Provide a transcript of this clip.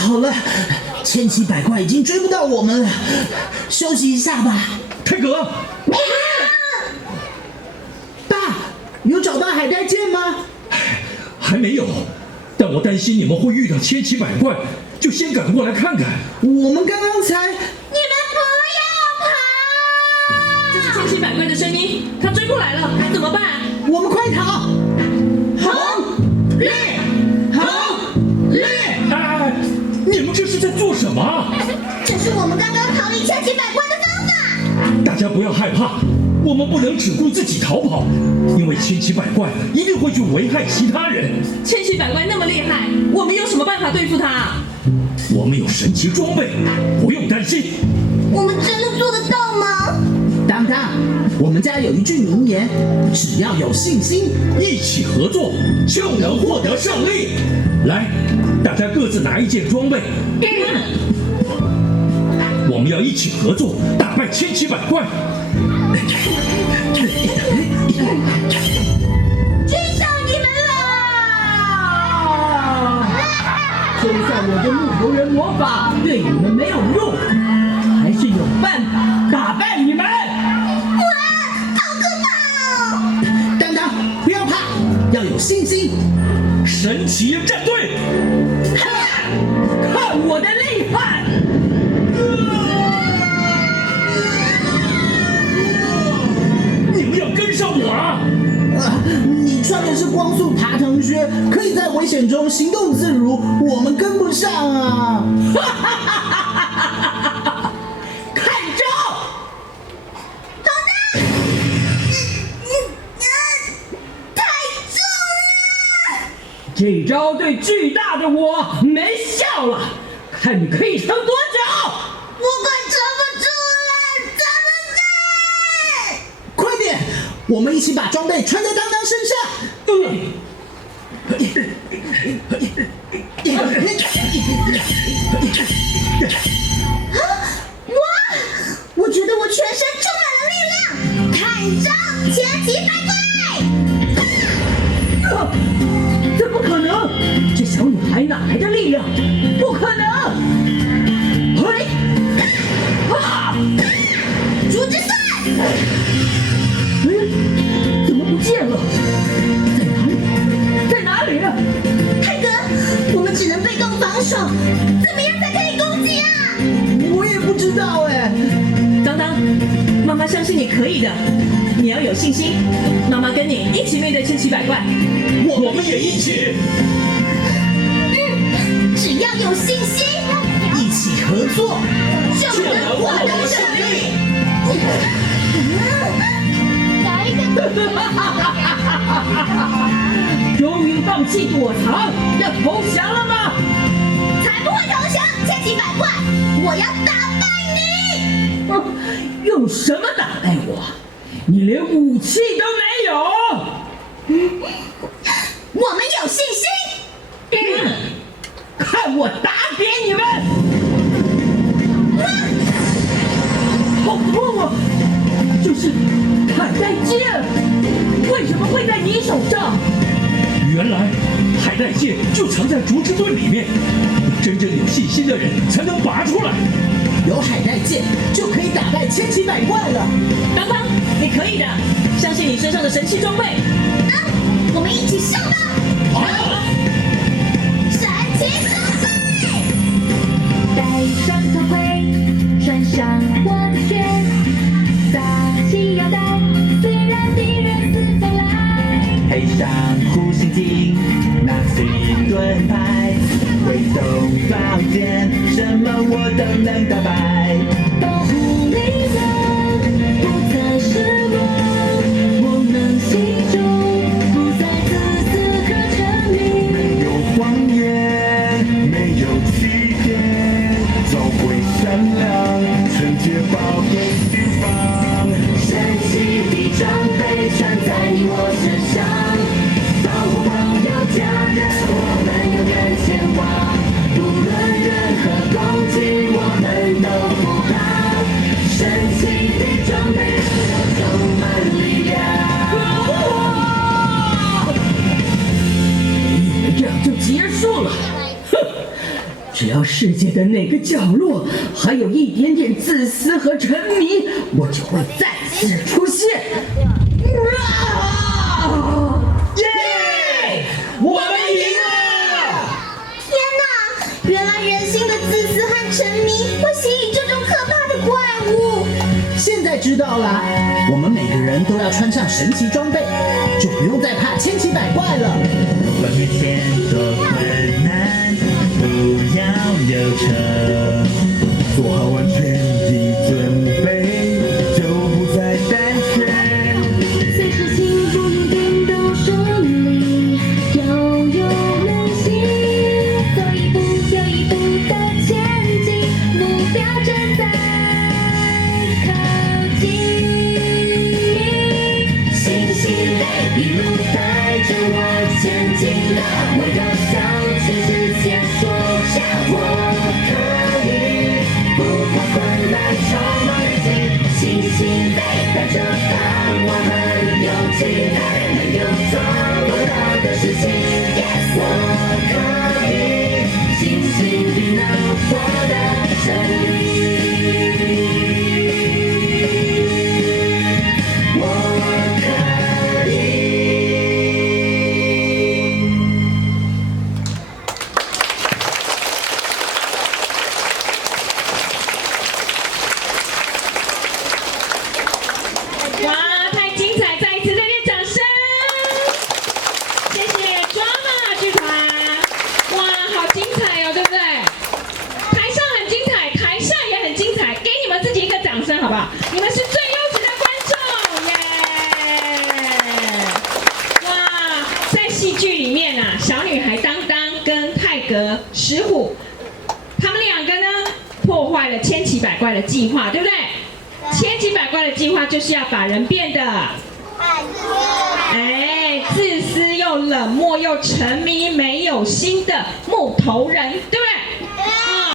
好了，千奇百怪已经追不到我们了，休息一下吧。泰格，爸，有找到海带剑吗？还没有，但我担心你们会遇到千奇百怪，就先赶过来看看。我们刚刚才……你们不要跑！这是千奇百怪的声音，他追过来了，怎么办？我们快逃！红绿红绿！哎，你们这是在做什么？这是我们刚刚逃离千奇百怪的方法。大家不要害怕，我们不能只顾自己逃跑，因为千奇百怪一定会去危害其他人。千奇百怪那么厉害，我们有什么办法对付他？我们有神奇装备，不用担心。我们真的做得到吗？当当，我们家有一句名言：只要有信心，一起合作就能获得胜利。来，大家各自拿一件装备。我们要一起合作，打败千奇百怪。追上你们了！就算我的木头人魔法对你们没有用，还是有办法打败你们。好可怕哦！当当，不要怕，要有信心。神奇战队，看我的厉害！你们要跟上我啊！你穿的是光速爬藤靴，可以在危险中行动自如，我们跟不上啊！看招！太重了！这招对巨大的我没效了，看你可以撑多久！我快撑不住了，怎么办？快点，我们一起把装备穿在当当身上。哇！我觉得我全身充满了力量，看招，千奇百怪！怎么可能？这小女孩哪来的力量？不可能！嘿！啊！竹之伞！怎么不见了？在哪里？在哪里？泰哥，我们只能被动防守，怎么样才可以攻击啊？我也不知道哎。当当，妈妈相信你可以的，你要有信心。妈妈跟你一起面对千奇百怪。我们也一起。只要有信心，一起合作，就能获得胜利。来一个！终于放弃躲藏，要投降了吗？才不会投降！千奇百怪，我要打败你！用什么打败我？你连武器都没有！我们有信心！看我打扁你们！好痛啊！这是海带剑，为什么会在你手上？原来海带剑就藏在竹之盾里面，真正有信心的人才能拔出来。有海带剑就可以打败千奇百怪了。当当，你可以的，相信你身上的神奇装备。我们一起上吧！好，神奇装备！戴上头盔，穿上我的靴，扎起腰带，虽然敌人四方来。配上护心镜，拿起盾牌，挥动宝剑，什么我都能打败。保护你的不再是我，我们心中不再自私和沉迷。没有谎言，没有欺骗，总会善良，纯洁宝贵心房。神奇的装备穿在你我身上，保护朋友家人，我们永远前往。不论任何攻击，我们都不怕。神奇的装备让我充满力量。你们这样就结束了？哼！只要世界的哪个角落还有一点点自私和沉迷，我就会再次出现。耶！我们赢了！天哪！原来人性的自私和沉迷会吸引这种可怕的怪物。现在知道了，我们每个人都要穿上神奇装备，就不用再怕千奇百怪了。不管面前多困难，不要忧愁，做好完全的准备，就不再胆怯。随时情不一定都顺利，要有耐心，走一步又一步的前进，目标正在靠近。星星的一路带着我前进，我要向全世界说下我可以，不怕困难充满人气，星星带着盼望和勇气，能有做不到的事情。Yes， 我可以，星星必能获得胜利。我可以。哇，太精彩！再一次热烈掌声！谢谢 Drama 剧团。哇，好精彩哦，对不对？台上很精彩，台下也很精彩，给你们自己一个掌声好不好？你们是最优质的观众，耶！哇，在戏剧里面啊，小女孩当当跟泰格石虎，他们两个呢破坏了千奇百怪的计划，对不对？千奇百怪的计划就是要把人变得，自私又冷漠又沉迷没有心的木头人，对不对？